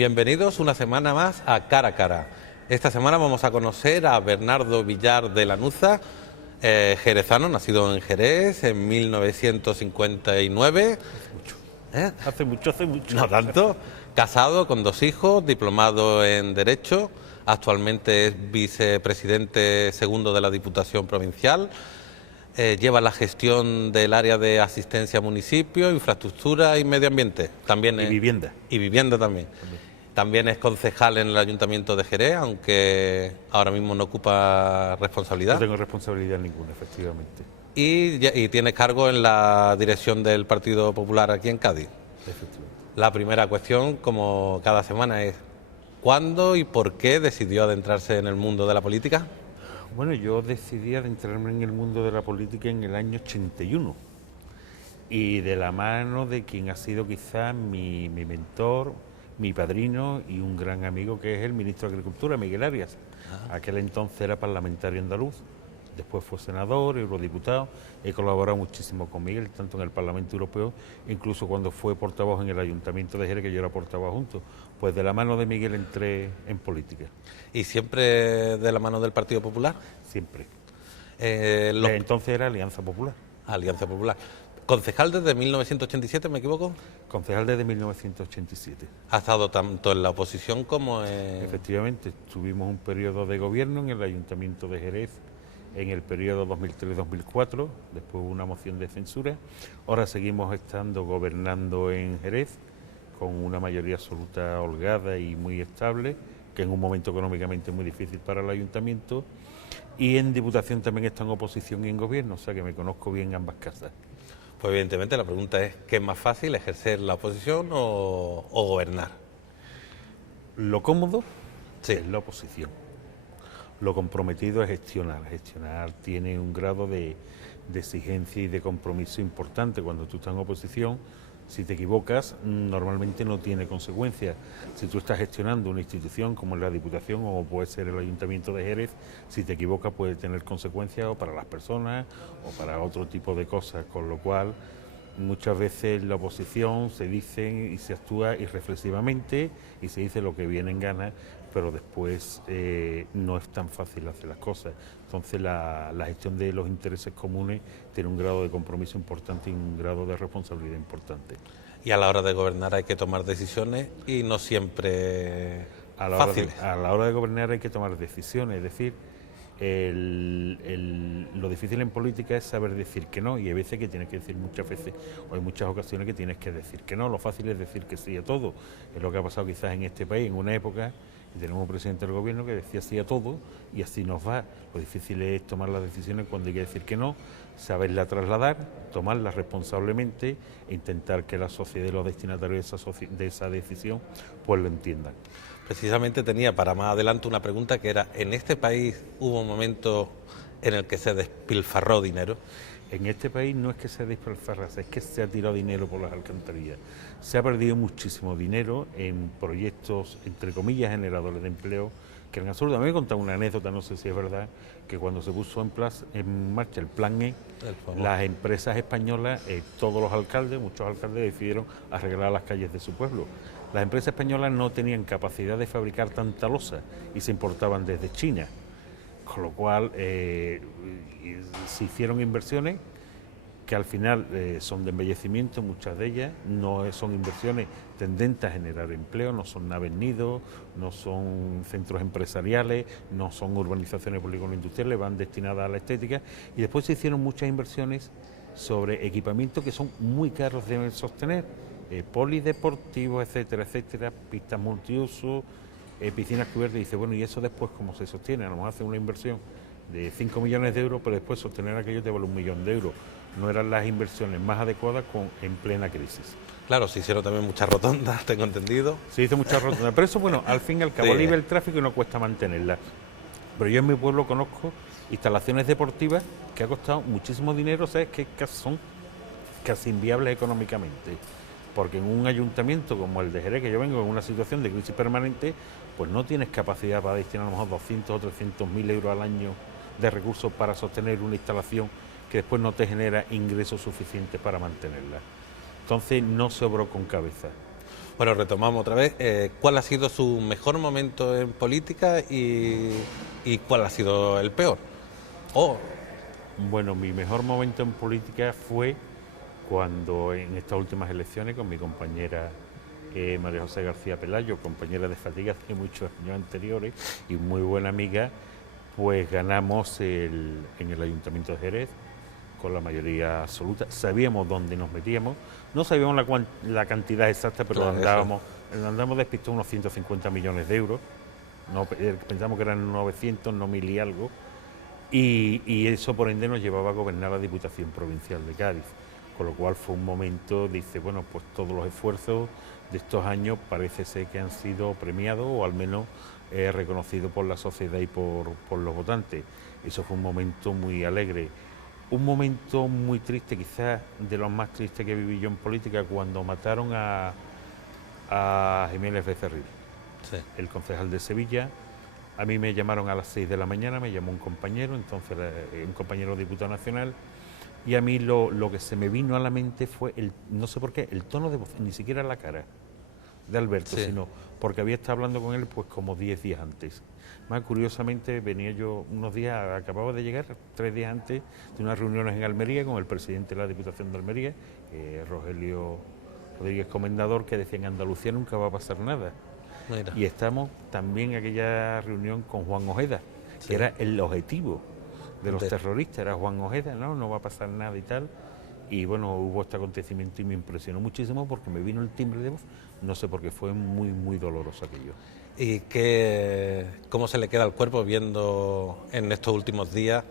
Bienvenidos una semana más a Cara a Cara. Esta semana vamos a conocer a Bernardo Villar de Lanuza, jerezano, nacido en Jerez en 1959. Hace mucho. No tanto. Casado con 2 hijos, diplomado en Derecho. Actualmente es vicepresidente segundo de la Diputación Provincial. Lleva la gestión del área de asistencia a municipios, infraestructura y medio ambiente. También Vivienda. Y vivienda también. También es concejal en el Ayuntamiento de Jerez, aunque ahora mismo no ocupa responsabilidad. No tengo responsabilidad ninguna, efectivamente. Y tiene cargo en la dirección del Partido Popular aquí en Cádiz. Efectivamente. La primera cuestión, como cada semana, es ¿cuándo y por qué decidió adentrarse en el mundo de la política? Bueno, yo decidí adentrarme en el mundo de la política en el año 81 y de la mano de quien ha sido quizás mi mentor, mi padrino y un gran amigo, que es el ministro de Agricultura, Miguel Arias. Aquel entonces era parlamentario andaluz, después fue senador, eurodiputado. He colaborado muchísimo con Miguel, tanto en el Parlamento Europeo, incluso cuando fue portavoz en el Ayuntamiento de Jerez, que yo era portavoz junto. Pues de la mano de Miguel entré en política. ¿Y siempre de la mano del Partido Popular? Siempre. Entonces era Alianza Popular. Alianza Popular. ¿Concejal desde 1987, me equivoco? Concejal desde 1987. Ha estado tanto en la oposición como en... Efectivamente, tuvimos un periodo de gobierno en el Ayuntamiento de Jerez en el periodo 2003-2004, después hubo una moción de censura. Ahora seguimos estando gobernando en Jerez con una mayoría absoluta holgada y muy estable, que en un momento económicamente muy difícil para el Ayuntamiento, y en Diputación también está en oposición y en gobierno, o sea que me conozco bien ambas casas. Pues evidentemente la pregunta es, ¿qué es más fácil, ejercer la oposición o gobernar? Lo cómodo Sí. es la oposición. Lo comprometido es gestionar. Gestionar tiene un grado de exigencia y de compromiso importante. Cuando tú estás en oposición, si te equivocas, normalmente no tiene consecuencias. Si tú estás gestionando una institución como es la Diputación o puede ser el Ayuntamiento de Jerez, si te equivocas puede tener consecuencias o para las personas o para otro tipo de cosas, con lo cual muchas veces la oposición se dice y se actúa irreflexivamente y se dice lo que viene en gana, pero después no es tan fácil hacer las cosas. Entonces la gestión de los intereses comunes tiene un grado de compromiso importante y un grado de responsabilidad importante. Y a la hora de gobernar hay que tomar decisiones y no siempre fáciles. A la hora de gobernar hay que tomar decisiones, es decir, lo difícil en política es saber decir que no, y hay veces que tienes que decir muchas veces, o hay muchas ocasiones que tienes que decir que no. Lo fácil es decir que sí a todo. Es lo que ha pasado quizás en este país, en una época, y tenemos un presidente del gobierno que decía sí a todo, y así nos va. Lo difícil es tomar las decisiones cuando hay que decir que no, saberla trasladar, tomarla responsablemente e intentar que la sociedad y los destinatarios de esa decisión pues lo entiendan. Precisamente tenía para más adelante una pregunta que era, ¿en este país hubo un momento en el que se despilfarró dinero? En este país no es que se despilfarrase, es que se ha tirado dinero por las alcantarillas. Se ha perdido muchísimo dinero en proyectos, entre comillas, generadores de empleo, que eran absurdos. A mí me contaba una anécdota, no sé si es verdad, que cuando se puso en marcha el Plan E, las empresas españolas, todos los alcaldes, muchos alcaldes decidieron arreglar las calles de su pueblo. Las empresas españolas no tenían capacidad de fabricar tanta losa y se importaban desde China, con lo cual se hicieron inversiones que al final son de embellecimiento, muchas de ellas no son inversiones tendentes a generar empleo, no son naves nido, no son centros empresariales, no son urbanizaciones polígonos industriales, van destinadas a la estética, y después se hicieron muchas inversiones sobre equipamientos que son muy caros de sostener, polideportivos, etcétera, etcétera, pistas multiuso, piscinas cubiertas, y dice, bueno, ¿y eso después cómo se sostiene? A lo mejor hacen una inversión de 5 millones de euros, pero después sostener aquello te vale 1 millón de euros. No eran las inversiones más adecuadas en plena crisis. Claro, se hicieron también muchas rotondas, tengo entendido. Se hizo muchas rotondas, pero eso, bueno, al fin y al cabo, libre el tráfico y no cuesta mantenerla. Pero yo en mi pueblo conozco instalaciones deportivas que ha costado muchísimo dinero, ¿sabes? Que son casi inviables económicamente. Porque en un ayuntamiento como el de Jerez, que yo vengo en una situación de crisis permanente, pues no tienes capacidad para destinar a lo mejor 200 o 300 mil euros al año de recursos para sostener una instalación que después no te genera ingresos suficientes para mantenerla. Entonces no se obró con cabeza. Bueno, retomamos otra vez. ¿Cuál ha sido su mejor momento en política y cuál ha sido el peor? Oh, Bueno, mi mejor momento en política fue cuando en estas últimas elecciones con mi compañera María José García Pelayo, compañera de fatiga de muchos años anteriores y muy buena amiga, pues ganamos en el Ayuntamiento de Jerez con la mayoría absoluta. Sabíamos dónde nos metíamos, no sabíamos la cantidad exacta, pero claro, andamos despistados unos 150 millones de euros. No, pensamos que eran 900, no 1000 y algo. Y eso por ende nos llevaba a gobernar la Diputación Provincial de Cádiz, con lo cual fue un momento, dice, bueno, pues todos los esfuerzos de estos años parece ser que han sido premiados o al menos reconocidos por la sociedad y por los votantes. Eso fue un momento muy alegre. Un momento muy triste, quizás de los más tristes que viví yo en política, cuando mataron a Jiménez Becerril, sí. el concejal de Sevilla. A mí me llamaron a las 6 de la mañana, me llamó un compañero, entonces un compañero diputado nacional, y a mí lo que se me vino a la mente fue, no sé por qué, el tono de voz, ni siquiera la cara de Alberto, Sí. sino porque había estado hablando con él pues como 10 días antes. Más curiosamente venía yo unos días, acababa de llegar 3 días antes de unas reuniones en Almería con el presidente de la Diputación de Almería, Rogelio Rodríguez Comendador, que decía en Andalucía nunca va a pasar nada. Mira. Y estamos también en aquella reunión con Juan Ojeda, Sí. que era el objetivo de los terroristas, era Juan Ojeda, no va a pasar nada y tal. Y bueno, hubo este acontecimiento y me impresionó muchísimo porque me vino el timbre de voz, no sé por qué, fue muy, muy doloroso aquello. ¿Y cómo se le queda al cuerpo viendo en estos últimos días,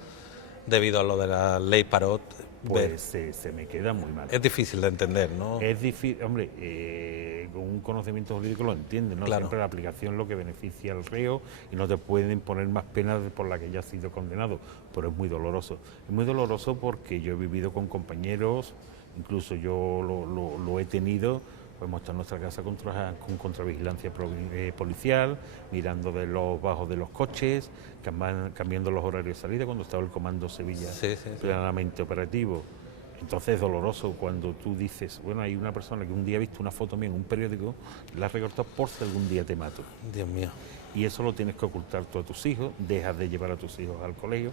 debido a lo de la ley Parot? Pues se me queda muy mal. Es difícil de entender, ¿no? Es difícil, hombre, con un conocimiento jurídico lo entiendes, ¿no? Claro. Siempre la aplicación es lo que beneficia al reo y no te pueden poner más penas por la que ya has sido condenado, pero es muy doloroso. Es muy doloroso porque yo he vivido con compañeros, incluso yo lo he tenido, pues hemos estado en nuestra casa con contravigilancia policial, mirando de los bajos de los coches, cambiando los horarios de salida cuando estaba el Comando Sevilla Sí. plenamente operativo. Entonces es doloroso cuando tú dices, bueno, hay una persona que un día ha visto una foto mía en un periódico, la ha recortado por si algún día te mato. Dios mío. Y eso lo tienes que ocultar tú a tus hijos, dejas de llevar a tus hijos al colegio.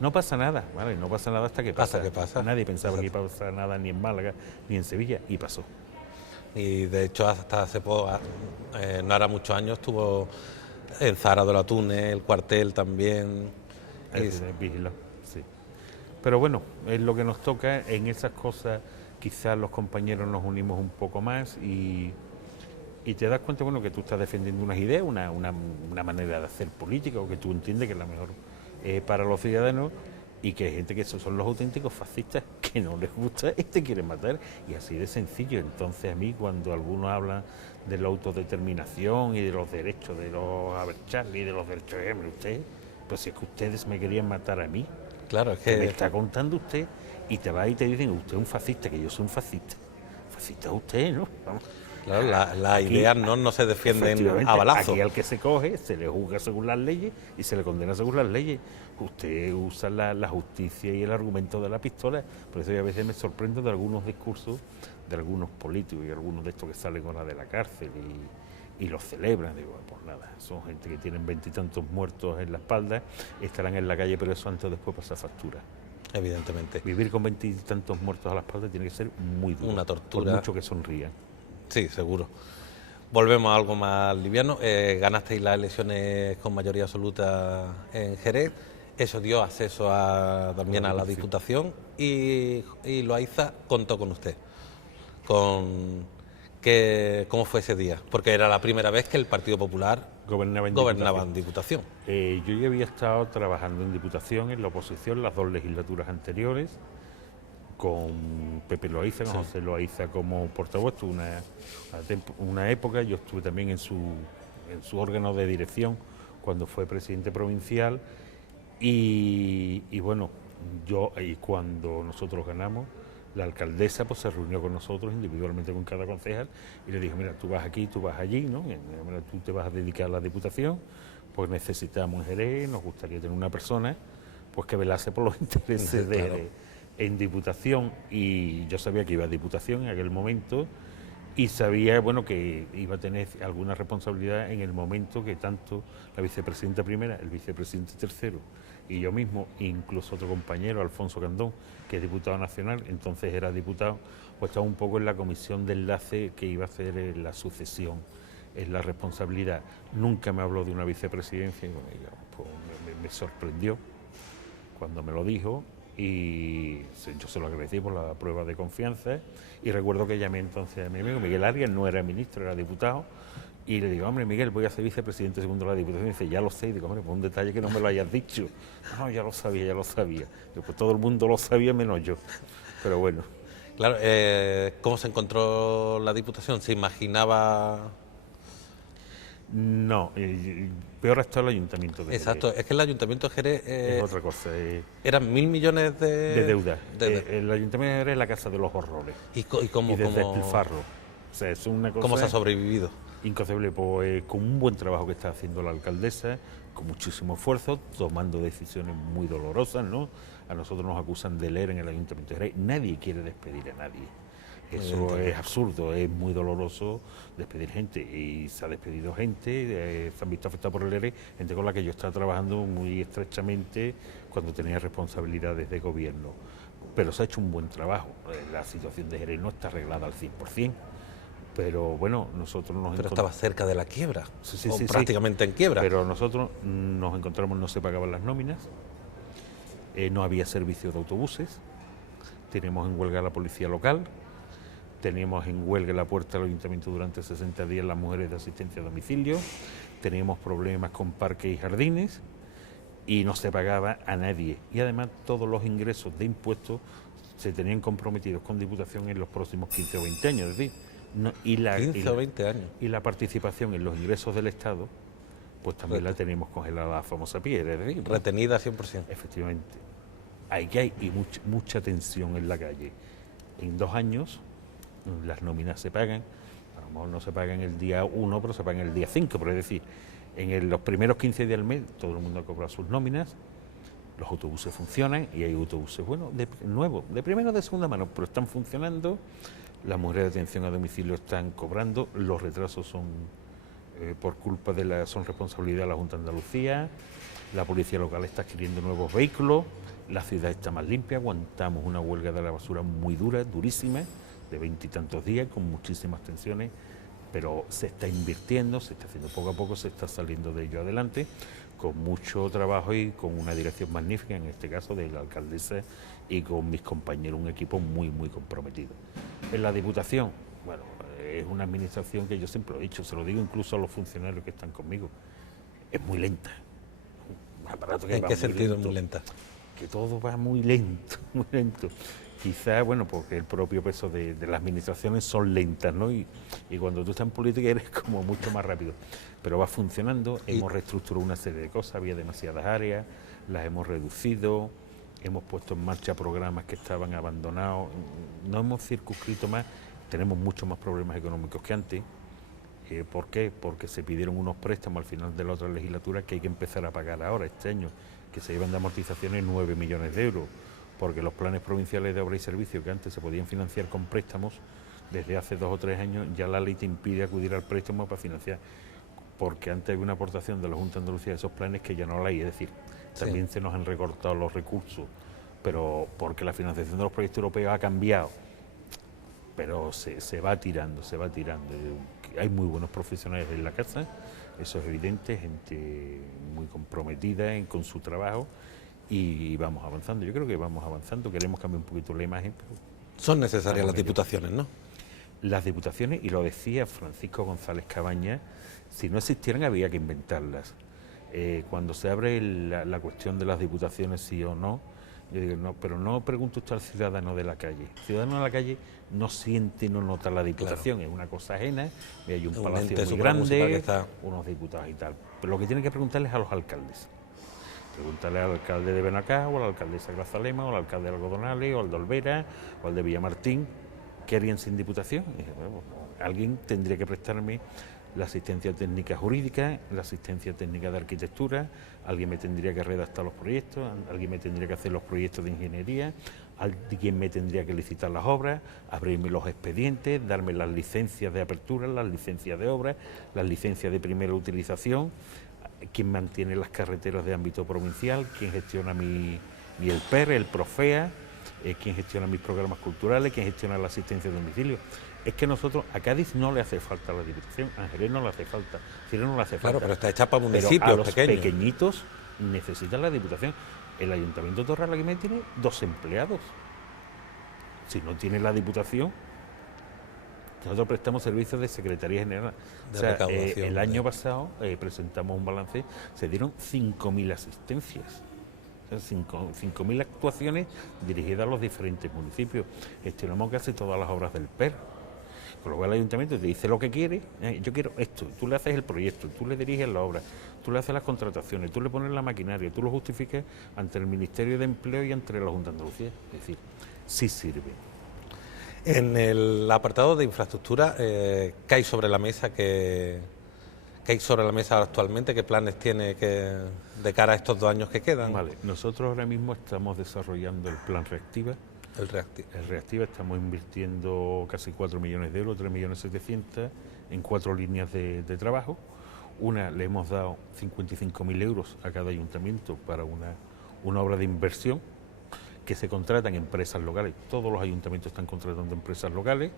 No pasa nada, ¿vale? No pasa nada hasta que pasa. Hasta que pasa. Nadie pensaba que iba a pasar nada ni en Málaga ni en Sevilla y pasó. Y de hecho hasta hace poco, no hará muchos años, estuvo en Zara de la Túnez, el cuartel también. Vigilado, sí. Pero bueno, es lo que nos toca. En esas cosas quizás los compañeros nos unimos un poco más y te das cuenta, bueno, que tú estás defendiendo unas ideas, una manera de hacer política o que tú entiendes que es la mejor para los ciudadanos y que hay gente que son los auténticos fascistas que no les gusta y te quieren matar y así de sencillo. Entonces a mí cuando algunos hablan de la autodeterminación y de los derechos de los abertzales y de los derechos de género, usted, pues si es que ustedes me querían matar a mí, Claro, es que me que está contando usted y te va y te dicen usted es un fascista, que yo soy un fascista. Fascista es usted, ¿no? Vamos. claro, las Aquí, ideas no se defienden efectivamente, a balazo. aquí al que se coge se le juzga según las leyes y se le condena según las leyes. Usted usa la justicia y el argumento de la pistola. Por eso yo a veces me sorprendo de algunos discursos de algunos políticos y algunos de estos que salen ahora de la cárcel y los celebran. Digo, pues nada, son gente que tienen 20 y tantos muertos en la espalda, estarán en la calle, pero eso antes o después pasa factura. Evidentemente. Vivir con 20 y tantos muertos a la espalda tiene que ser muy duro. Una tortura. Por mucho que sonrían. Sí, seguro. Volvemos a algo más liviano. Ganasteis las elecciones con mayoría absoluta en Jerez. Eso dio acceso también a la Diputación y Loaiza contó con usted. ¿Cómo fue ese día? Porque era la primera vez que el Partido Popular gobernaba en Diputación. Yo ya había estado trabajando en Diputación, en la oposición, las 2 legislaturas anteriores, con Pepe Loaiza, con José Loaiza como portavoz. Tuve una época, yo estuve también en su órgano de dirección cuando fue presidente provincial y bueno, cuando nosotros ganamos, la alcaldesa pues se reunió con nosotros individualmente con cada concejal y le dijo, mira, tú vas aquí, tú vas allí, ¿no? Mira, tú te vas a dedicar a la Diputación, pues necesitamos en Jerez, nos gustaría tener una persona pues que velase por los intereses Claro. en Diputación, y yo sabía que iba a Diputación en aquel momento y sabía, bueno, que iba a tener alguna responsabilidad en el momento que tanto la vicepresidenta primera, el vicepresidente tercero y yo mismo, incluso otro compañero, Alfonso Candón, que es diputado nacional, entonces era diputado, pues estaba un poco en la comisión de enlace que iba a hacer la sucesión, es la responsabilidad. Nunca me habló de una vicepresidencia y bueno, pues, me sorprendió cuando me lo dijo y yo se lo agradecí por la prueba de confianza y recuerdo que llamé entonces a mi amigo Miguel Arias, no era ministro, era diputado, y le digo, hombre, Miguel, voy a ser vicepresidente segundo de la Diputación. Y dice, ya lo sé. Y digo, hombre, pues un detalle que no me lo hayas dicho. No, ya lo sabía, ya lo sabía. Digo, pues todo el mundo lo sabía menos yo. Pero bueno. Claro, ¿cómo se encontró la Diputación? ¿Se imaginaba...? No, peor ha estado el Ayuntamiento de Exacto, Jerez. es que el Ayuntamiento de Jerez... Es otra cosa. eran 1.000 millones De deuda. de- El Ayuntamiento de Jerez es la casa de los horrores. ¿Y cómo, Y de cómo, despilfarro. O sea, es una cosa... cómo se ha sobrevivido? Inconcebible, pues con un buen trabajo que está haciendo la alcaldesa, con muchísimo esfuerzo, tomando decisiones muy dolorosas, ¿no? A nosotros nos acusan de leer en el Ayuntamiento de Jerez. Nadie quiere despedir a nadie. Eso es absurdo, es muy doloroso despedir gente y se ha despedido gente, se han visto afectados por el ERE, gente con la que yo estaba trabajando muy estrechamente cuando tenía responsabilidades de gobierno. Pero se ha hecho un buen trabajo, la situación de Jerez no está arreglada al 100%. Pero bueno, nosotros nos Pero estaba cerca de la quiebra, Sí, o sí, prácticamente en quiebra. Pero nosotros nos encontramos, no se pagaban las nóminas, no había servicio de autobuses, tenemos en huelga la policía local, teníamos en huelga la puerta del ayuntamiento durante 60 días las mujeres de asistencia a domicilio, teníamos problemas con parques y jardines y no se pagaba a nadie. Y además todos los ingresos de impuestos se tenían comprometidos con Diputación en los próximos 15 o 20 años, es decir, 15 o 20 años. Y la participación en los ingresos del Estado, pues también la tenemos congelada, la famosa piedra. Es decir, Retenida 100%. efectivamente, hay y mucha tensión en la calle. En 2 años las nóminas se pagan, a lo mejor no se pagan el día 1, pero se pagan el día 5, pero es decir, los primeros 15 días del mes todo el mundo ha cobrado sus nóminas, los autobuses funcionan y hay autobuses, bueno, nuevos, de primera o de segunda mano, pero están funcionando. Las mujeres de atención a domicilio están cobrando, los retrasos son por culpa son responsabilidad de la Junta de Andalucía, la policía local está adquiriendo nuevos vehículos, la ciudad está más limpia, aguantamos una huelga de la basura muy dura, durísima, de 20 y tantos días, con muchísimas tensiones, pero se está invirtiendo, se está haciendo poco a poco, se está saliendo de ello adelante, con mucho trabajo y con una dirección magnífica, en este caso de la alcaldesa y con mis compañeros, un equipo muy, muy comprometido. En la Diputación, bueno, es una administración que yo siempre lo he dicho, se lo digo incluso a los funcionarios que están conmigo, es muy lenta. Un aparato que ¿En qué sentido es muy lenta? Que todo va muy lento, muy lento. Quizás, bueno, porque el propio peso de las administraciones son lentas, ¿no? Y cuando tú estás en política eres como mucho más rápido. Pero va funcionando, hemos reestructurado una serie de cosas, había demasiadas áreas, las hemos reducido, hemos puesto en marcha programas que estaban abandonados, no hemos circunscrito más, tenemos muchos más problemas económicos que antes. ¿Por qué? Porque se pidieron unos préstamos al final de la otra legislatura que hay que empezar a pagar ahora, este año, que se llevan de amortizaciones 9 millones de euros, porque los planes provinciales de obra y servicio que antes se podían financiar con préstamos, desde hace 2 o 3 años ya la ley te impide acudir al préstamo para financiar, porque antes había una aportación de la Junta de Andalucía de esos planes que ya no la hay, es decir, también se nos han recortado los recursos, pero porque la financiación de los proyectos europeos ha cambiado, pero se va tirando, se va tirando. Hay muy buenos profesionales en la casa, eso es evidente, gente muy comprometida con su trabajo y vamos avanzando. Yo creo que vamos avanzando, queremos cambiar un poquito la imagen. Pero son necesarias las diputaciones, ¿no? Las diputaciones, y lo decía Francisco González Cabañas, si no existieran había que inventarlas. Cuando se abre la cuestión de las diputaciones, sí o no, yo digo, no, pero no pregunte usted al ciudadano de la calle. El ciudadano de la calle no siente, no nota la diputación, claro. Es una cosa ajena, hay un palacio muy grande, unos diputados y tal. Pero lo que tiene que preguntarle es a los alcaldes. Preguntarle al alcalde de Benacá, o a la alcaldesa de Grazalema, o al alcalde de Algodonales, o al de Olvera, o al de Villamartín, ¿qué harían sin diputación? Y dije, bueno, alguien tendría que prestarme la asistencia técnica jurídica, la asistencia técnica de arquitectura, alguien me tendría que redactar los proyectos, alguien me tendría que hacer los proyectos de ingeniería, alguien me tendría que licitar las obras, abrirme los expedientes, darme las licencias de apertura, las licencias de obra, las licencias de primera utilización, quién mantiene las carreteras de ámbito provincial, quién gestiona mi el PER, el PROFEA, quién gestiona mis programas culturales, quién gestiona la asistencia a domicilio. Es que nosotros, a Cádiz no le hace falta la Diputación, a Jerez no le hace falta, Ciro no le hace falta. Claro, pero está hecha para Pero municipios a los pequeños. pequeñitos necesitan la Diputación. El Ayuntamiento de Torrelavega tiene 2 empleados. Si no tiene la Diputación, nosotros prestamos servicios de Secretaría General. De o sea, recaudación, el año pasado presentamos un balance, se dieron 5.000 asistencias. 5.000 actuaciones dirigidas a los diferentes municipios. Gestionamos casi todas las obras del PER. Con lo cual el ayuntamiento te dice lo que quiere, yo quiero esto, tú le haces el proyecto, tú le diriges la obra, tú le haces las contrataciones, tú le pones la maquinaria, tú lo justificas ante el Ministerio de Empleo y ante la Junta de Andalucía. Es decir, sí sirve. En el apartado de infraestructura, ¿qué hay sobre la mesa actualmente? ¿Qué planes tiene de cara a estos 2 años que quedan? Vale, nosotros ahora mismo estamos desarrollando el plan Reactiva. El Reactiva. El Reactiva estamos invirtiendo casi 4 millones de euros, 3.700.000 en 4 líneas de trabajo. Una, le hemos dado 55.000 euros a cada ayuntamiento para una obra de inversión que se contratan empresas locales. Todos los ayuntamientos están contratando empresas locales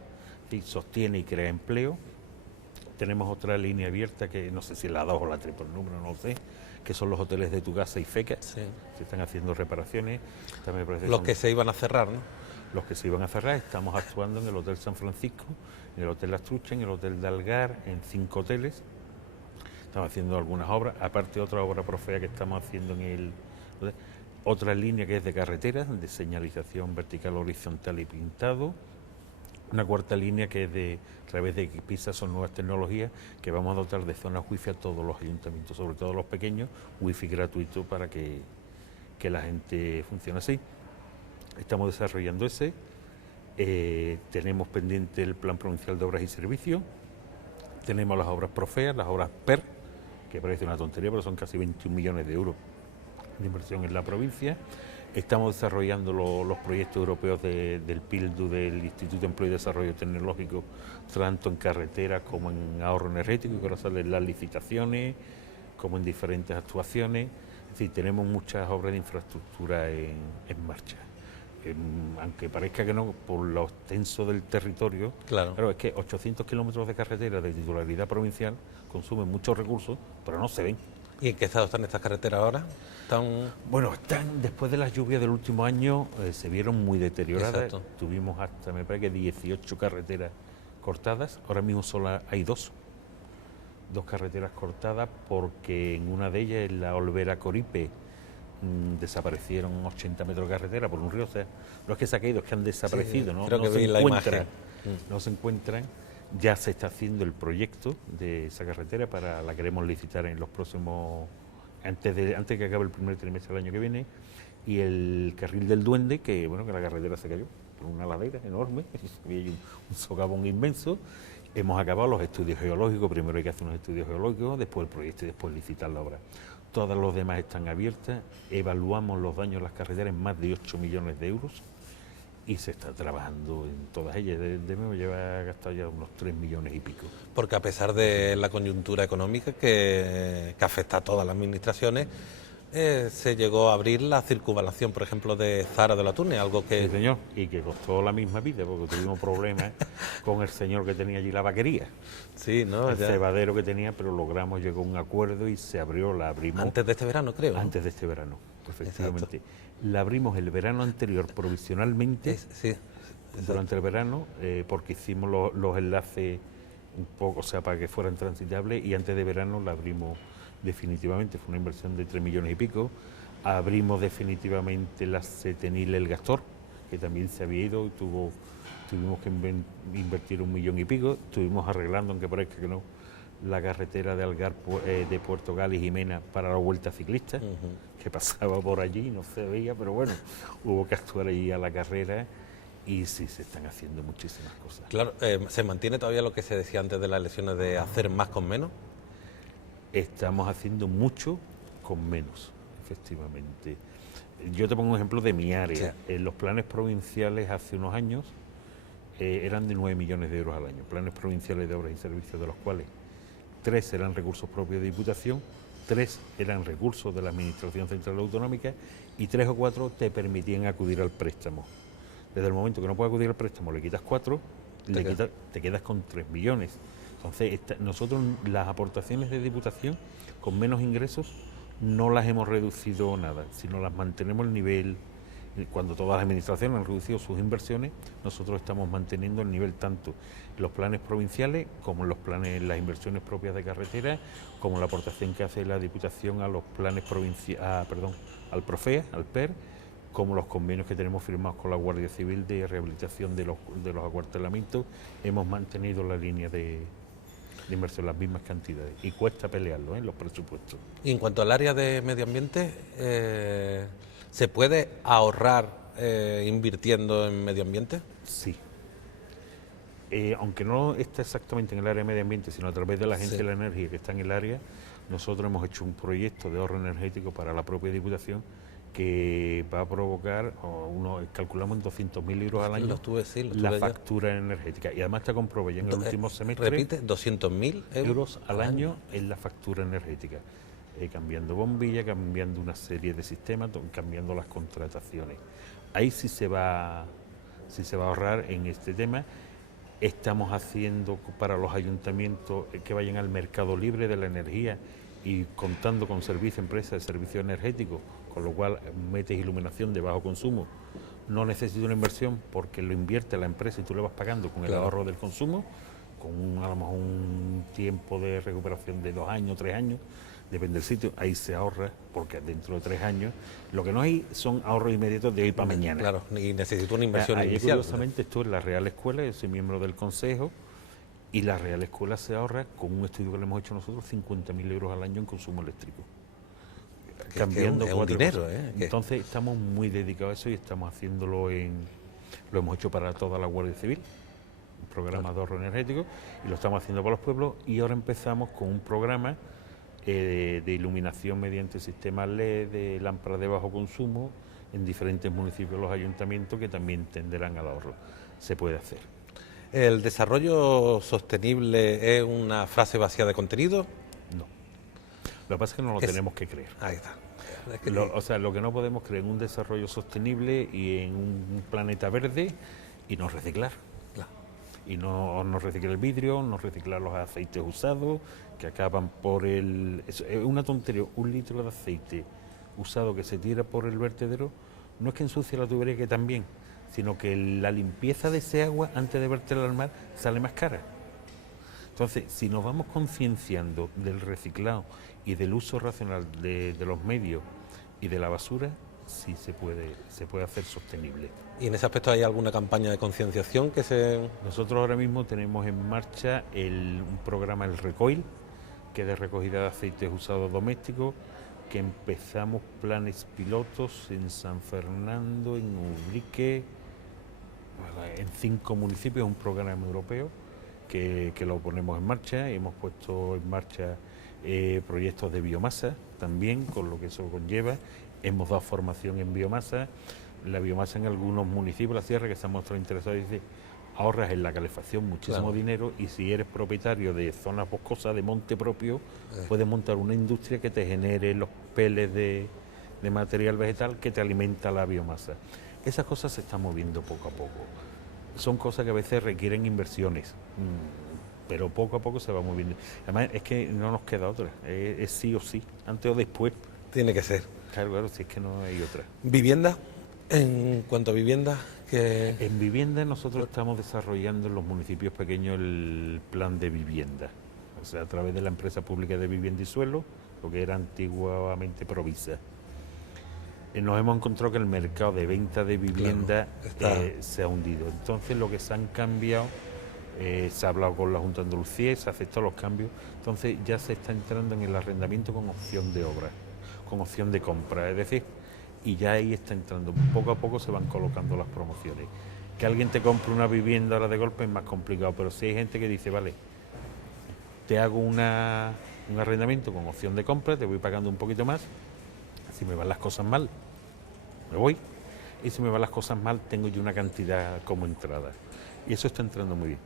y sostiene y crea empleo. Tenemos otra línea abierta que no sé si la 2 o la 3 por número, no lo sé, que son los hoteles de Tugasa y Feca. Sí. Se están haciendo reparaciones. También parece Los que se iban a cerrar, ¿no? Los que se iban a cerrar. Estamos actuando en el Hotel San Francisco, en el Hotel Las Truchas, en el Hotel de Algar, en 5 hoteles. Estamos haciendo algunas obras, aparte otra obra profea que estamos haciendo otra línea que es de carreteras, de señalización vertical, horizontal y pintado. Una cuarta línea que es a través de PISA, son nuevas tecnologías que vamos a dotar de zonas wifi a todos los ayuntamientos, sobre todo los pequeños, wifi gratuito para que la gente funcione así. Estamos desarrollando ese, tenemos pendiente el Plan Provincial de Obras y Servicios, tenemos las obras PROFEA, las obras PER, que parece una tontería, pero son casi 21 millones de euros de inversión en la provincia. Estamos desarrollando los proyectos europeos del PILDU, del Instituto de Empleo y Desarrollo Tecnológico, tanto en carreteras como en ahorro energético, y que ahora salen las licitaciones, como en diferentes actuaciones. Es decir, tenemos muchas obras de infraestructura en marcha. Aunque parezca que no, por lo extenso del territorio, Claro, es que 800 kilómetros de carretera de titularidad provincial consumen muchos recursos, pero no se ven. ¿Y en qué estado están estas carreteras ahora? Bueno, después de las lluvias del último año, se vieron muy deterioradas. Exacto. Tuvimos hasta, me parece que 18 carreteras cortadas. Ahora mismo solo hay 2 carreteras cortadas, porque en una de ellas, en la Olvera Coripe, desaparecieron 80 metros de carretera por un río. O sea, no es que se ha caído, es que han desaparecido, Sí, ¿no? creo que no se vi la encuentran, imagen. no se encuentran. Ya se está haciendo el proyecto de esa carretera, la queremos licitar en los próximos, antes que acabe el primer trimestre del año que viene. Y el carril del Duende, que la carretera se cayó por una ladera enorme, había un socavón inmenso. Hemos acabado los estudios geológicos, primero hay que hacer unos estudios geológicos, después el proyecto y después licitar la obra. Todas los demás están abiertas, evaluamos los daños a las carreteras en más de 8 millones de euros y se está trabajando en todas ellas. De nuevo lleva gastado ya unos 3 millones y pico. Porque a pesar de la coyuntura económica que afecta a todas las administraciones, se llegó a abrir la circunvalación, por ejemplo, de Zara de la Túnez, algo que... Sí, señor, y que costó la misma vida, porque tuvimos problemas con el señor que tenía allí la vaquería. Sí, ¿no? El cebadero que tenía, pero llegó a un acuerdo y se abrió, la abrimos. Antes de este verano, creo. Antes de este verano, efectivamente. Exacto. La abrimos el verano anterior provisionalmente, Sí, durante el verano, porque hicimos los enlaces un poco, o sea, para que fueran transitables, y antes de verano la abrimos definitivamente. Fue una inversión de 3 millones y pico. Abrimos definitivamente la Setenil El Gastor, que también se había ido y tuvimos que invertir 1 millón y pico. Estuvimos arreglando, aunque parezca que no, la carretera de Algar, de Puerto Gal y Jimena para la vuelta ciclista, que pasaba por allí, no se veía, pero bueno, hubo que actuar allí a la carrera. Y sí, se están haciendo muchísimas cosas. Claro, ¿se mantiene todavía lo que se decía antes de las elecciones de hacer más con menos? Estamos haciendo mucho con menos, efectivamente. Yo te pongo un ejemplo de mi área. Sí. Los planes provinciales hace unos años eran de 9 millones de euros al año. Planes provinciales de obras y servicios, de los cuales 3 eran recursos propios de Diputación, 3 eran recursos de la Administración Central Autonómica y 3 o 4 te permitían acudir al préstamo. Desde el momento que no puedes acudir al préstamo, le quitas 4, te quedas con 3 millones. Entonces, nosotros las aportaciones de Diputación con menos ingresos no las hemos reducido nada, sino las mantenemos el nivel. Cuando todas las administraciones han reducido sus inversiones, nosotros estamos manteniendo el nivel tanto en los planes provinciales como en los planes, las inversiones propias de carretera, como la aportación que hace la Diputación a los planes al PROFEA, al PER, como los convenios que tenemos firmados con la Guardia Civil de rehabilitación de los acuartelamientos. Hemos mantenido la línea de inversión, las mismas cantidades, y cuesta pelearlo en los presupuestos. Y en cuanto al área de medio ambiente, ¿se puede ahorrar invirtiendo en medio ambiente? Sí. Aunque no está exactamente en el área de medio ambiente, sino a través de la Agencia de la Energía que está en el área, nosotros hemos hecho un proyecto de ahorro energético para la propia Diputación que va a provocar, calculamos en 200.000 euros al año, la factura energética. Y además está comprobado ya en el último semestre. Repite, 200.000 euros al año en la factura energética. Cambiando bombilla, cambiando una serie de sistemas, cambiando las contrataciones. Ahí sí se va a ahorrar en este tema. Estamos haciendo para los ayuntamientos que vayan al mercado libre de la energía y contando con empresas de servicio energético, con lo cual metes iluminación de bajo consumo. No necesita una inversión porque lo invierte la empresa y tú le vas pagando con el ahorro del consumo, con a lo mejor un tiempo de recuperación de 2 años, 3 años, depende del sitio, ahí se ahorra, porque dentro de 3 años, lo que no hay son ahorros inmediatos de hoy para mañana. Claro, y necesito una inversión ahí, inicial. Curiosamente, esto es la Real Escuela, yo soy miembro del Consejo, y la Real Escuela se ahorra, con un estudio que le hemos hecho nosotros, 50.000 euros al año en consumo eléctrico. Cambiando es un dinero, Entonces estamos muy dedicados a eso y estamos haciéndolo lo hemos hecho para toda la Guardia Civil, un programa de ahorro energético, y lo estamos haciendo para los pueblos, y ahora empezamos con un programa de iluminación mediante sistemas LED, de lámparas de bajo consumo, en diferentes municipios de los ayuntamientos que también tenderán al ahorro. Se puede hacer. ¿El desarrollo sostenible es una frase vacía de contenido? No. Lo que pasa es que no lo tenemos que creer. Ahí está. Lo que no podemos creer en un desarrollo sostenible y en un planeta verde y no reciclar. Claro. Y no reciclar el vidrio, no reciclar los aceites usados, que acaban por es una tontería. 1 litro de aceite usado que se tira por el vertedero no es que ensucie la tubería, que también, sino que la limpieza de ese agua antes de verterla al mar sale más cara. Entonces, si nos vamos concienciando del reciclado y del uso racional de los medios y de la basura, sí se puede hacer sostenible. ¿Y en ese aspecto hay alguna campaña de concienciación que se...? Nosotros ahora mismo tenemos en marcha un programa, el Recoil, que es de recogida de aceites usados domésticos, que empezamos planes pilotos en San Fernando, en Ubrique, en 5 municipios, un programa europeo que lo ponemos en marcha. Hemos puesto en marcha proyectos de biomasa también, con lo que eso conlleva. Hemos dado formación en biomasa. La biomasa en algunos municipios de la sierra que se han mostrado interesados, dice, ahorras en la calefacción muchísimo dinero, y si eres propietario de zonas boscosas, de monte propio, puedes montar una industria que te genere los peles de material vegetal que te alimenta la biomasa. Esas cosas se están moviendo poco a poco. Son cosas que a veces requieren inversiones, pero poco a poco se va moviendo. Además, es que no nos queda otra, es sí o sí, antes o después. Tiene que ser. Claro, si es que no hay otra. ¿Vivienda? En cuanto a vivienda, que... En vivienda nosotros estamos desarrollando en los municipios pequeños el plan de vivienda, o sea, a través de la empresa pública de vivienda y suelo, lo que era antiguamente Provisa. Nos hemos encontrado que el mercado de venta de vivienda se ha hundido. Entonces lo que se han cambiado, se ha hablado con la Junta de Andalucía, se ha aceptado los cambios, entonces ya se está entrando en el arrendamiento con opción de obra, con opción de compra, es decir, y ya ahí está entrando, poco a poco se van colocando las promociones. Que alguien te compre una vivienda ahora de golpe es más complicado, pero si hay gente que dice, vale, te hago un arrendamiento con opción de compra, te voy pagando un poquito más, si me van las cosas mal, me voy, y si me van las cosas mal, tengo yo una cantidad como entrada. Y eso está entrando muy bien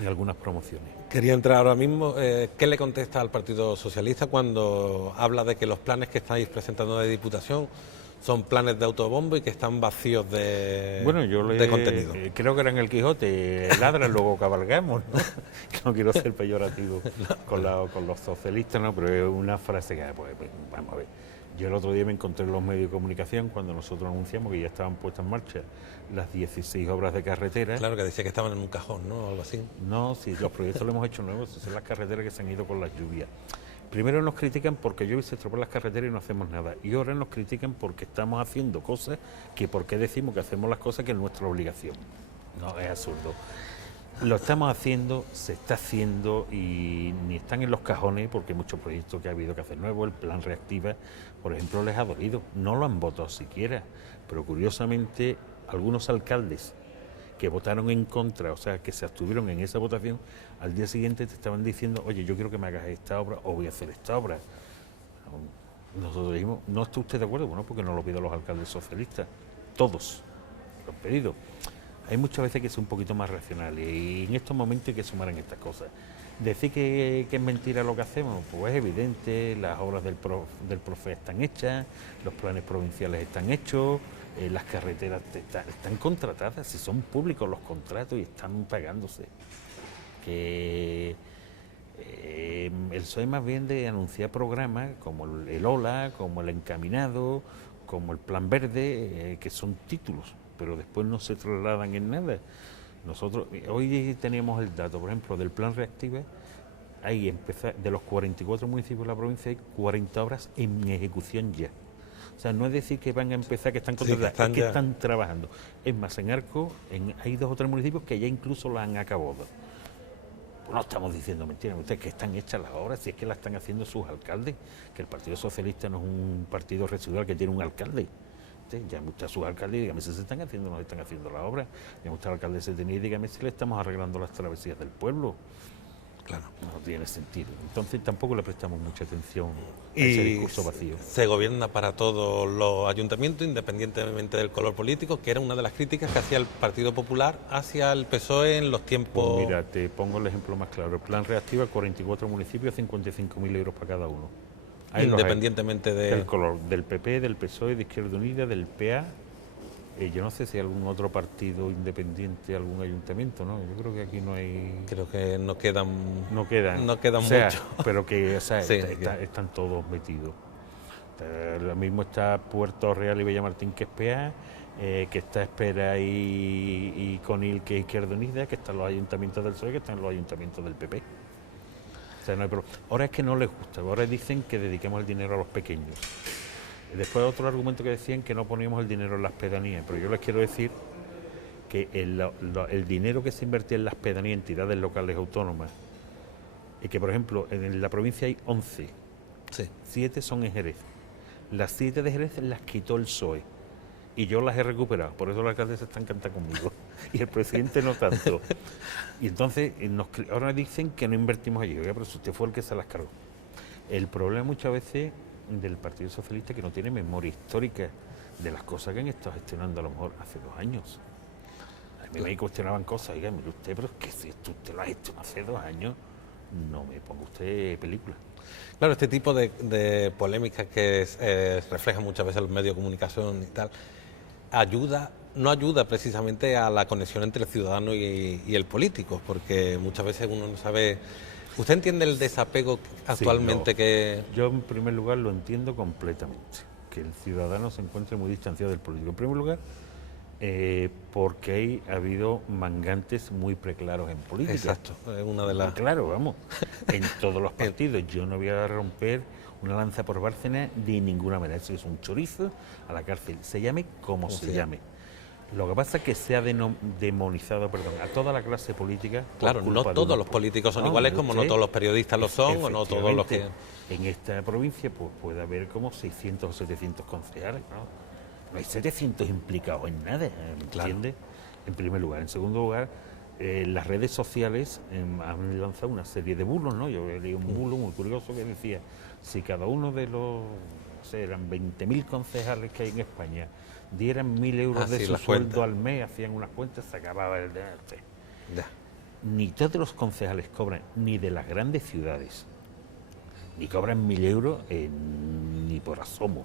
en algunas promociones. Quería entrar ahora mismo. ¿Qué le contesta al Partido Socialista cuando habla de que los planes que estáis presentando de Diputación son planes de autobombo y que están vacíos de, Bueno, yo de contenido? creo que era en el Quijote, ladra, luego cabalgamos, ¿no? Que no quiero ser peyorativo con los socialistas, ¿no? Pero es una frase que, pues, vamos a ver. Yo el otro día me encontré en los medios de comunicación cuando nosotros anunciamos que ya estaban puestas en marcha las 16 obras de carretera. Claro, que decía que estaban en un cajón, ¿no? Algo así. No, si los proyectos los hemos hecho nuevos, son las carreteras que se han ido con las lluvias. Primero nos critican porque llueve y se estropean las carreteras y no hacemos nada. Y ahora nos critican porque estamos haciendo cosas que porque decimos que hacemos las cosas que es nuestra obligación. No, es absurdo. Lo estamos haciendo, se está haciendo y ni están en los cajones porque hay muchos proyectos que ha habido que hacer nuevos. El plan Reactiva, por ejemplo, les ha dolido. No lo han votado siquiera. Pero curiosamente, algunos alcaldes que votaron en contra, o sea, que se abstuvieron en esa votación, al día siguiente te estaban diciendo, oye, yo quiero que me hagas esta obra o voy a hacer esta obra. Nosotros dijimos, ¿no está usted de acuerdo? Bueno, porque no lo pido los alcaldes socialistas. Todos lo han pedido. Hay muchas veces que ser un poquito más racionales y en estos momentos hay que sumar en estas cosas. Decir que es mentira lo que hacemos, pues es evidente, las obras del Profe están hechas, los planes provinciales están hechos, las carreteras están contratadas, si son públicos los contratos y están pagándose. Que el PSOE más bien de anunciar programas como el OLA, como el Encaminado, como el Plan Verde, que son títulos, pero después no se trasladan en nada. Nosotros, hoy teníamos el dato, por ejemplo, del Plan Reactiva, de los 44 municipios de la provincia hay 40 obras en ejecución ya. O sea, no es decir que van a empezar, que están contratadas, es que están trabajando. Es más, en Arco hay 2 o 3 municipios que ya incluso las han acabado. Pues no estamos diciendo mentiras, ustedes que están hechas las obras, si es que las están haciendo sus alcaldes, que el Partido Socialista no es un partido residual que tiene un alcalde. Llame usted a sus alcaldes y dígame si se están haciendo o no se están haciendo las obras. Llame usted al alcalde de Setenía y dígame si le estamos arreglando las travesías del pueblo. Claro. No tiene sentido. Entonces tampoco le prestamos mucha atención a ese discurso vacío. Se gobierna para todos los ayuntamientos, independientemente del color político, que era una de las críticas que hacía el Partido Popular hacia el PSOE en los tiempos... Pues mira, te pongo el ejemplo más claro. El Plan Reactiva, 44 municipios, 55.000 euros para cada uno. Ahí independientemente del color, del PP, del PSOE, de Izquierda Unida, del PA. Yo no sé si hay algún otro partido independiente, algún ayuntamiento, ¿no? Yo creo que aquí no hay... Creo que no quedan o sea, muchos. Pero que, o sea, sí, están todos metidos. Lo mismo está Puerto Real y Villamartín, que es PA, que está Espera y Conil, que es Izquierda Unida, que están los ayuntamientos del PSOE, que están los ayuntamientos del PP. O sea, no hay problema. Ahora es que no les gusta, ahora dicen que dediquemos el dinero a los pequeños. Después otro argumento que decían que no poníamos el dinero en las pedanías, pero yo les quiero decir que el dinero que se invertía en las pedanías, entidades locales autónomas, y que por ejemplo en la provincia hay 11, 7 son en Jerez. Las 7 de Jerez las quitó el PSOE y yo las he recuperado, por eso la alcaldesa está encantada conmigo y el presidente no tanto. Y entonces ahora dicen que no invertimos allí. Oiga, pero si usted fue el que se las cargó. El problema muchas veces del Partido Socialista que no tiene memoria histórica de las cosas que han estado gestionando a lo mejor hace 2 años. A mí me cuestionaban cosas, oiga, mire usted, pero es que si esto usted lo ha gestionado hace 2 años, no me ponga usted película. Claro, este tipo de polémicas que reflejan muchas veces los medios de comunicación y tal, no ayuda precisamente a la conexión entre el ciudadano y el político, porque muchas veces uno no sabe... ¿Usted entiende el desapego actualmente que...? Yo en primer lugar lo entiendo completamente, que el ciudadano se encuentre muy distanciado del político. En primer lugar, porque ha habido mangantes muy preclaros en política. Exacto, es una de las... Claro, vamos, en todos los partidos. Yo no voy a romper una lanza por Bárcenas de ninguna manera. Eso es un chorizo a la cárcel, se llame como se llame. Lo que pasa es que se ha demonizado, a toda la clase política. Claro, no todos los políticos son iguales, como no todos los periodistas lo son, o no todos los que... En esta provincia pues, puede haber como 600 o 700 concejales, no hay 700 implicados en nada, ¿me entiendes? En primer lugar. En segundo lugar, las redes sociales han lanzado una serie de bulos, ¿no? Yo leí un bulo muy curioso que decía, si cada uno de los sé, eran 20.000 concejales que hay en España, dieran 1.000 euros de sí, su las sueldo cuentas. al mes, hacían unas cuentas, se acababa el debate. Ya. Ni todos los concejales cobran, ni de las grandes ciudades, ni cobran 1.000 euros ni por asomo.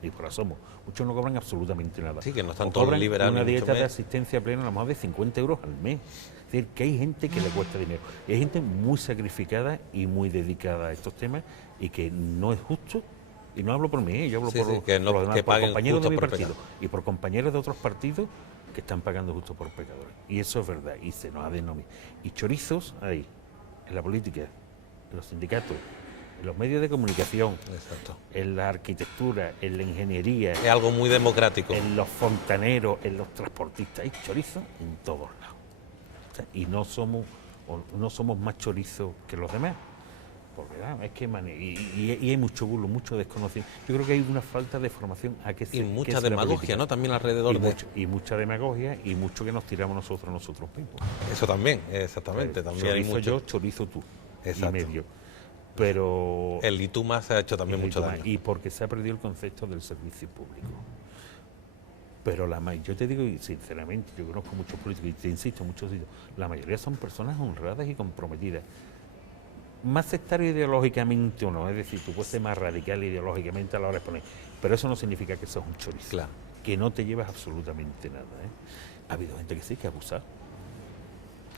Ni por asomo. Muchos no cobran absolutamente nada. Sí, que no están O todos cobran liberales, una ni mucho dieta de menos. asistencia plena a lo mejor de 50 euros al mes. Es decir, que hay gente que le cuesta dinero. Y hay gente muy sacrificada y muy dedicada a estos temas y que no es justo. Y no hablo por mí, yo hablo Sí, por, sí, que no- por los demás, que por paguen compañeros de justo mi por partido pecado. y por compañeros de otros partidos que están pagando justo por pecadores. Y eso es verdad, y se nos ha denominado. Y chorizos hay en la política, en los sindicatos, en los medios de comunicación, Exacto. en la arquitectura, en la ingeniería, Es algo muy democrático. en los fontaneros, en los transportistas. Hay chorizos en todos lados. O sea, y no somos más chorizos que los demás. Porque es que y hay mucho bulo, mucho desconocimiento. Yo creo que hay una falta de formación a qué Y mucha qué es la demagogia, política. ¿no? También alrededor de... Y mucha demagogia y mucho que nos tiramos nosotros mismos. Eso también, exactamente. También hay Chorizo mucho... yo, chorizo tú. Exacto. Y medio. Pero... El y tú más se ha hecho también mucho daño. Y porque se ha perdido el concepto del servicio público. Pero yo te digo, y sinceramente, yo conozco muchos políticos y te insisto, muchos sitios, la mayoría son personas honradas y comprometidas. Más sectario ideológicamente o no, es decir, tú puedes ser más radical ideológicamente a la hora de exponer, pero eso no significa que seas un chorizo, Claro. que no te llevas absolutamente nada. Ha habido gente que sí, que ha abusado.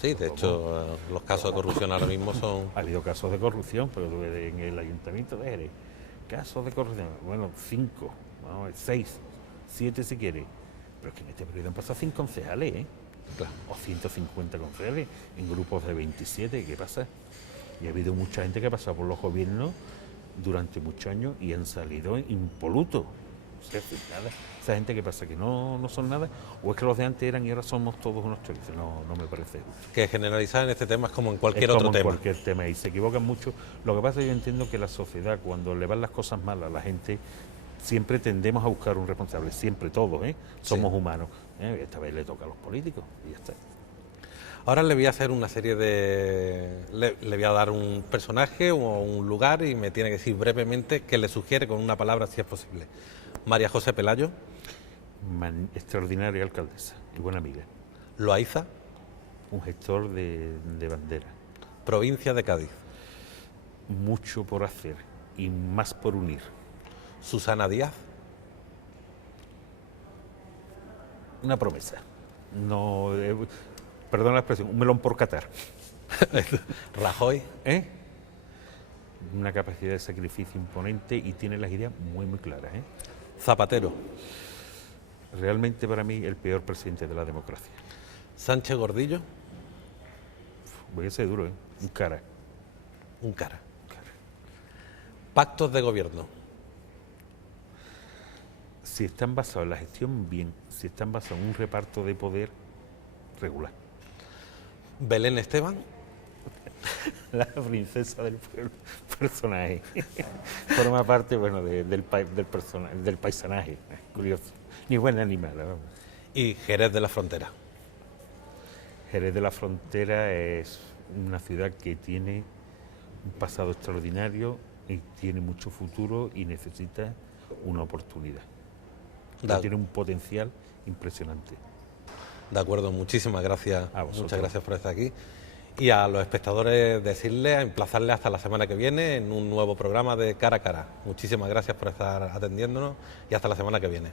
Sí, de hecho, los casos de corrupción ahora mismo son... Ha habido casos de corrupción, pero tú ves en el Ayuntamiento de Jerez, casos de corrupción, bueno, 5, 6, 7 si quieres, pero es que en este periodo han pasado 100 concejales, Claro. o 150 concejales, en grupos de 27, ¿qué pasa? Y ha habido mucha gente que ha pasado por los gobiernos durante muchos años y han salido impolutos. O sea, nada. Esa gente que pasa que no son nada, o es que los de antes eran y ahora somos todos unos chorizos. No me parece justo. Que generalizar en este tema es como en cualquier Es otro como en tema. cualquier tema y se equivocan mucho. Lo que pasa es que yo entiendo que la sociedad, cuando le van las cosas mal a la gente, siempre tendemos a buscar un responsable, siempre todos, somos humanos. Esta vez le toca a los políticos y ya está. Ahora le voy a hacer una serie de... Le voy a dar un personaje o un lugar y me tiene que decir brevemente qué le sugiere con una palabra si es posible. María José Pelayo. Extraordinaria alcaldesa y buena amiga. Loaiza. Un gestor de bandera. Provincia de Cádiz. Mucho por hacer y más por unir. Susana Díaz. Una promesa. No, perdón la expresión, un melón por catar. Rajoy. Una capacidad de sacrificio imponente y tiene las ideas muy claras. Zapatero. Realmente para mí el peor presidente de la democracia. Sánchez Gordillo. Voy a ser duro, un cara. Un cara. Pactos de gobierno. Si están basados en la gestión, bien. Si están basados en un reparto de poder, regular. Belén Esteban. La princesa del personaje. Forma parte, bueno, del paisanaje. Curioso. Ni buen animal. Vamos. Y Jerez de la Frontera. Jerez de la Frontera es una ciudad que tiene un pasado extraordinario y tiene mucho futuro y necesita una oportunidad. Tiene un potencial impresionante. De acuerdo, muchísimas gracias. A vosotros. Muchas gracias por estar aquí. Y a los espectadores decirles, emplazarles hasta la semana que viene en un nuevo programa de Cara a Cara. Muchísimas gracias por estar atendiéndonos y hasta la semana que viene.